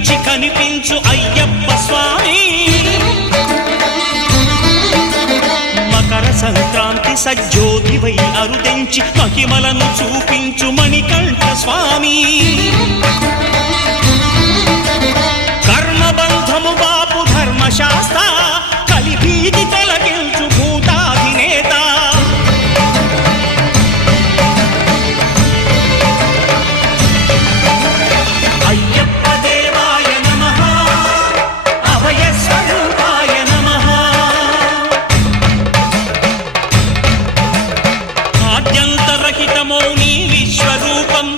కనిపించి కనిపించు అయ్యప్ప స్వామి. మకర సంక్రాంతి సజ్జోతివై అరుదెంచి మహిమలను చూపించు మణికంఠ స్వామి. కర్మబంధము బాపు ధర్మశాస్త్ర కలిభీతి తొలగించు భూతాధినేత. అయ్యప్ప దేవాయ నమః, అభయ స్వరూపాయ నమః. ఆద్యంతరహితమౌ నీ విశ్వరూపం